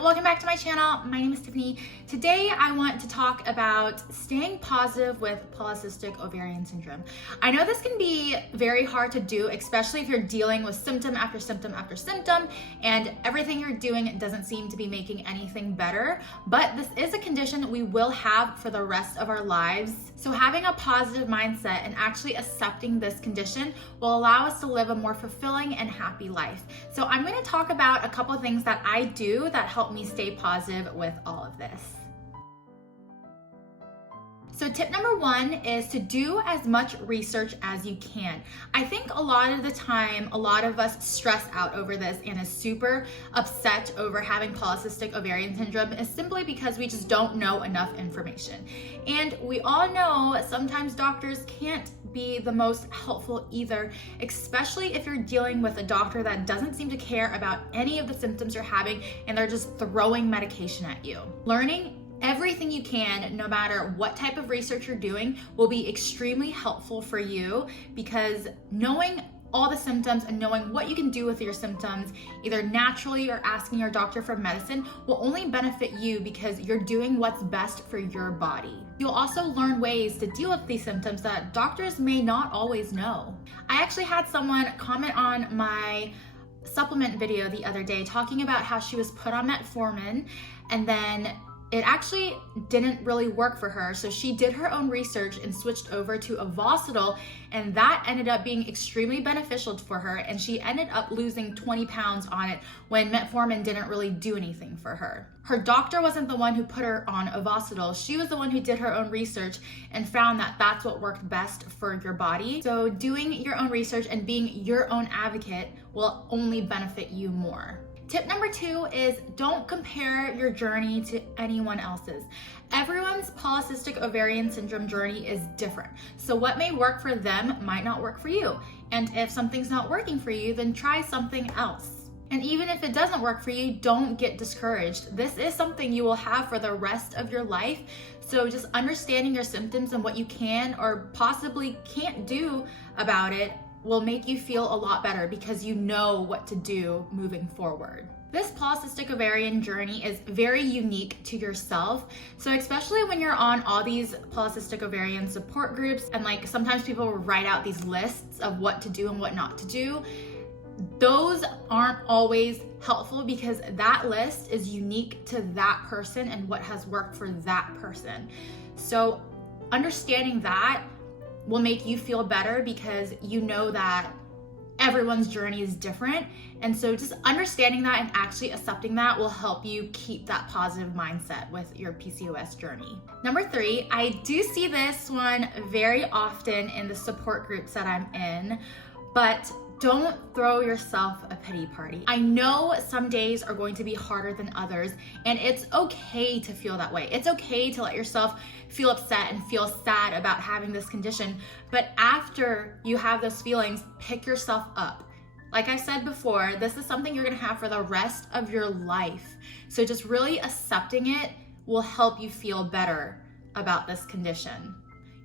welcome back to my channel. My name is Tiffany. Today I want to talk about staying positive with polycystic ovarian syndrome. I know this can be very hard to do, especially if you're dealing with symptom after symptom after symptom and everything you're doing doesn't seem to be making anything better, but this is a condition we will have for the rest of our lives. So having a positive mindset and actually accepting this condition will allow us to live a more fulfilling and happy life. So I'm going to talk about a couple of things that I do that help me stay positive with all of this. So tip number one is to do as much research as you can. I think a lot of the time, a lot of us stress out over this and is super upset over having polycystic ovarian syndrome is simply because we just don't know enough information. And we all know sometimes doctors can't be the most helpful either, especially if you're dealing with a doctor that doesn't seem to care about any of the symptoms you're having and they're just throwing medication at you. Learning everything you can, no matter what type of research you're doing, will be extremely helpful for you, because knowing all the symptoms and knowing what you can do with your symptoms, either naturally or asking your doctor for medicine, will only benefit you because you're doing what's best for your body. You'll also learn ways to deal with these symptoms that doctors may not always know. I actually had someone comment on my supplement video the other day talking about how she was put on metformin and then it actually didn't really work for her. So she did her own research and switched over to Avasitol, and that ended up being extremely beneficial for her. And she ended up losing 20 pounds on it when metformin didn't really do anything for her. Her doctor wasn't the one who put her on Avasitol. She was the one who did her own research and found that that's what worked best for your body. So doing your own research and being your own advocate will only benefit you more. Tip number two is don't compare your journey to anyone else's. Everyone's polycystic ovarian syndrome journey is different. So what may work for them might not work for you. And if something's not working for you, then try something else. And even if it doesn't work for you, don't get discouraged. This is something you will have for the rest of your life. So just understanding your symptoms and what you can or possibly can't do about it will make you feel a lot better because you know what to do moving forward. This polycystic ovarian journey is very unique to yourself. So especially when you're on all these polycystic ovarian support groups and like sometimes people will write out these lists of what to do and what not to do, those aren't always helpful because that list is unique to that person and what has worked for that person. So understanding that will make you feel better because you know that everyone's journey is different. And so just understanding that and actually accepting that will help you keep that positive mindset with your PCOS journey. Number three, I do see this one very often in the support groups that I'm in, but don't throw yourself a pity party. I know some days are going to be harder than others, and it's okay to feel that way. It's okay to let yourself feel upset and feel sad about having this condition, but after you have those feelings, pick yourself up. Like I said before, this is something you're gonna have for the rest of your life. So just really accepting it will help you feel better about this condition.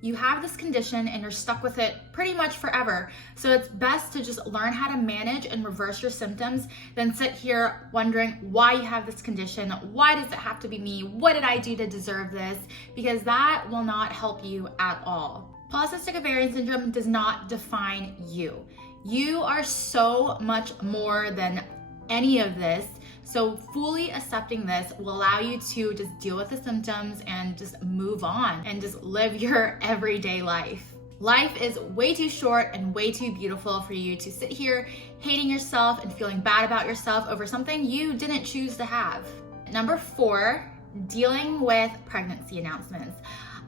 You have this condition and you're stuck with it pretty much forever. So it's best to just learn how to manage and reverse your symptoms than sit here wondering why you have this condition. Why does it have to be me? What did I do to deserve this? Because that will not help you at all. Polycystic ovarian syndrome does not define you. You are so much more than any of this. So fully accepting this will allow you to just deal with the symptoms and just move on and just live your everyday life. Life is way too short and way too beautiful for you to sit here hating yourself and feeling bad about yourself over something you didn't choose to have. Number four, dealing with pregnancy announcements.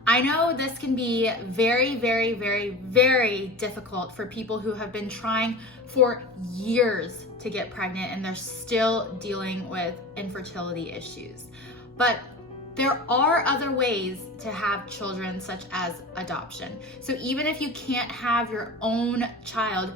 I know this can be very, very, very, very difficult for people who have been trying for years to get pregnant and they're still dealing with infertility issues. But there are other ways to have children, such as adoption. So even if you can't have your own child,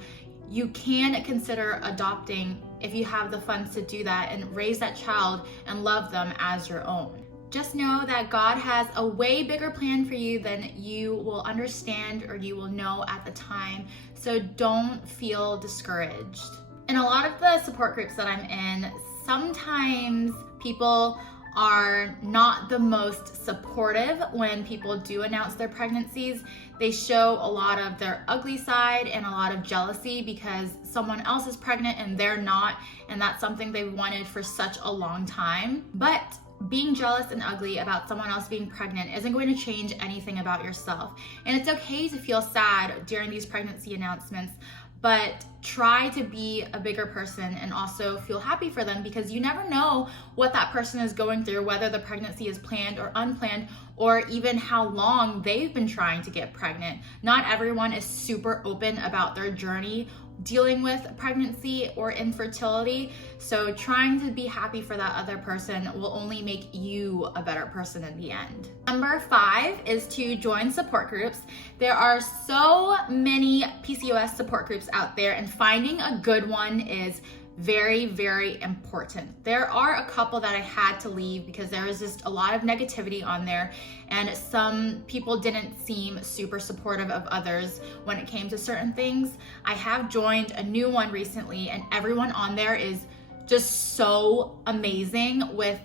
you can consider adopting if you have the funds to do that and raise that child and love them as your own. Just know that God has a way bigger plan for you than you will understand or you will know at the time. So don't feel discouraged. In a lot of the support groups that I'm in, sometimes people are not the most supportive when people do announce their pregnancies. They show a lot of their ugly side and a lot of jealousy because someone else is pregnant and they're not, and that's something they've wanted for such a long time. But being jealous and ugly about someone else being pregnant isn't going to change anything about yourself. And it's okay to feel sad during these pregnancy announcements, but try to be a bigger person and also feel happy for them, because you never know what that person is going through, whether the pregnancy is planned or unplanned, or even how long they've been trying to get pregnant. Not everyone is super open about their journey dealing with pregnancy or infertility, so trying to be happy for that other person will only make you a better person in the end. Number 5 is to join support groups. There are so many PCOS support groups out there, and finding a good one is very, very important. There are a couple that I had to leave because there was just a lot of negativity on there, and some people didn't seem super supportive of others when it came to certain things. I have joined a new one recently, and everyone on there is just so amazing with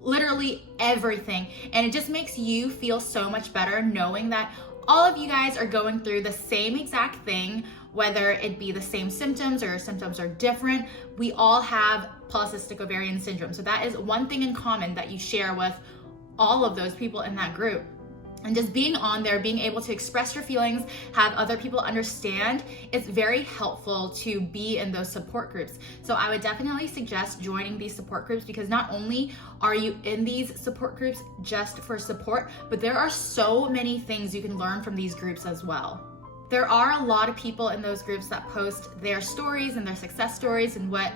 literally everything, and it just makes you feel so much better knowing that all of you guys are going through the same exact thing, whether it be the same symptoms or your symptoms are different. We all have polycystic ovarian syndrome. So that is one thing in common that you share with all of those people in that group. And just being on there, being able to express your feelings, have other people understand, it's very helpful to be in those support groups. So I would definitely suggest joining these support groups, because not only are you in these support groups just for support, but there are so many things you can learn from these groups as well. There are a lot of people in those groups that post their stories and their success stories and what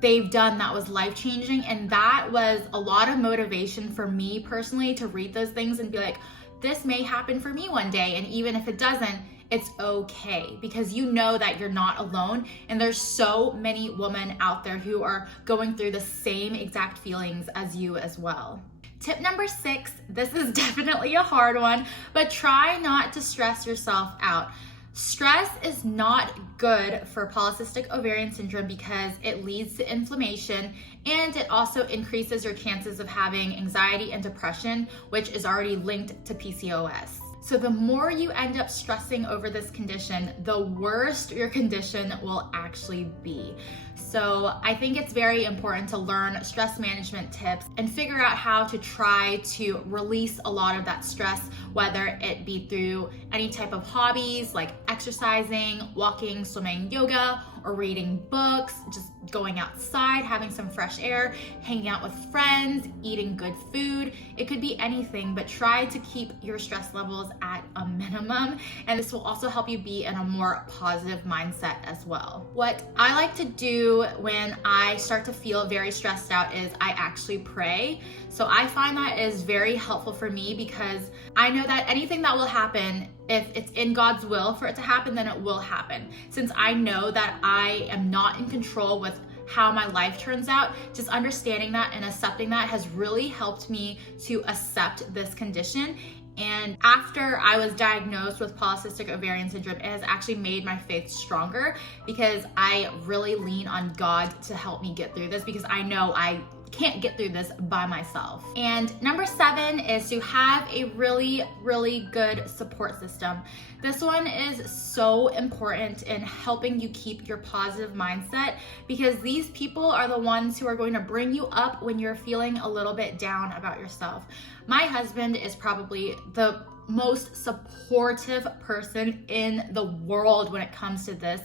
they've done that was life-changing, and that was a lot of motivation for me personally to read those things and be like, this may happen for me one day, and even if it doesn't, it's okay, because you know that you're not alone, and there's so many women out there who are going through the same exact feelings as you as well. Tip number 6, this is definitely a hard one, but try not to stress yourself out. Stress is not good for polycystic ovarian syndrome because it leads to inflammation, and it also increases your chances of having anxiety and depression, which is already linked to PCOS. So the more you end up stressing over this condition, the worse your condition will actually be. So I think it's very important to learn stress management tips and figure out how to try to release a lot of that stress, whether it be through any type of hobbies like exercising, walking, swimming, yoga, or reading books, just going outside, having some fresh air, hanging out with friends, eating good food. It could be anything, but try to keep your stress levels at a minimum. And this will also help you be in a more positive mindset as well. What I like to do when I start to feel very stressed out is I actually pray. So I find that is very helpful for me, because I know that anything that will happen, if it's in God's will for it to happen, then it will happen. Since I know that I am not in control with how my life turns out, just understanding that and accepting that has really helped me to accept this condition. And after I was diagnosed with polycystic ovarian syndrome, it has actually made my faith stronger, because I really lean on God to help me get through this, because I know I can't get through this by myself. And number 7 is to have a really, really good support system. This one is so important in helping you keep your positive mindset, because these people are the ones who are going to bring you up when you're feeling a little bit down about yourself. My husband is probably the most supportive person in the world when it comes to this.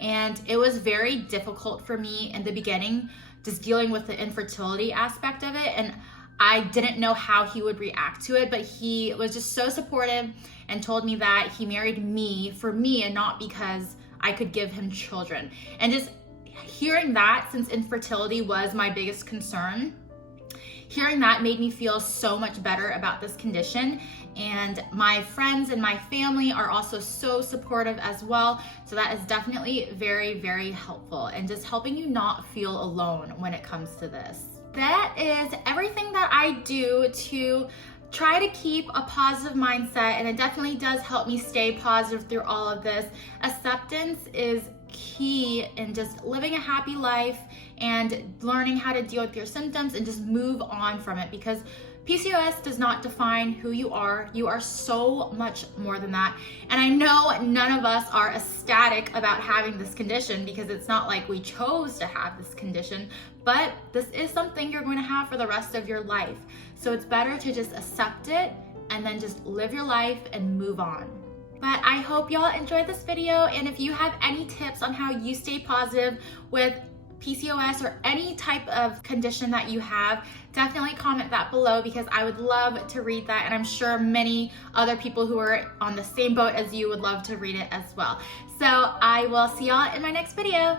And it was very difficult for me in the beginning, just dealing with the infertility aspect of it. And I didn't know how he would react to it, but he was just so supportive and told me that he married me for me and not because I could give him children. And just hearing that, since infertility was my biggest concern, hearing that made me feel so much better about this condition. And my friends and my family are also so supportive as well. So that is definitely very, very helpful, and just helping you not feel alone when it comes to this. That is everything that I do to try to keep a positive mindset, and it definitely does help me stay positive through all of this. Acceptance is key in just living a happy life and learning how to deal with your symptoms and just move on from it, because PCOS does not define who you are. You are so much more than that. And I know none of us are ecstatic about having this condition, because it's not like we chose to have this condition, but this is something you're going to have for the rest of your life. So it's better to just accept it and then just live your life and move on. But I hope y'all enjoyed this video, and if you have any tips on how you stay positive with PCOS or any type of condition that you have, definitely comment that below, because I would love to read that, and I'm sure many other people who are on the same boat as you would love to read it as well. So I will see y'all in my next video.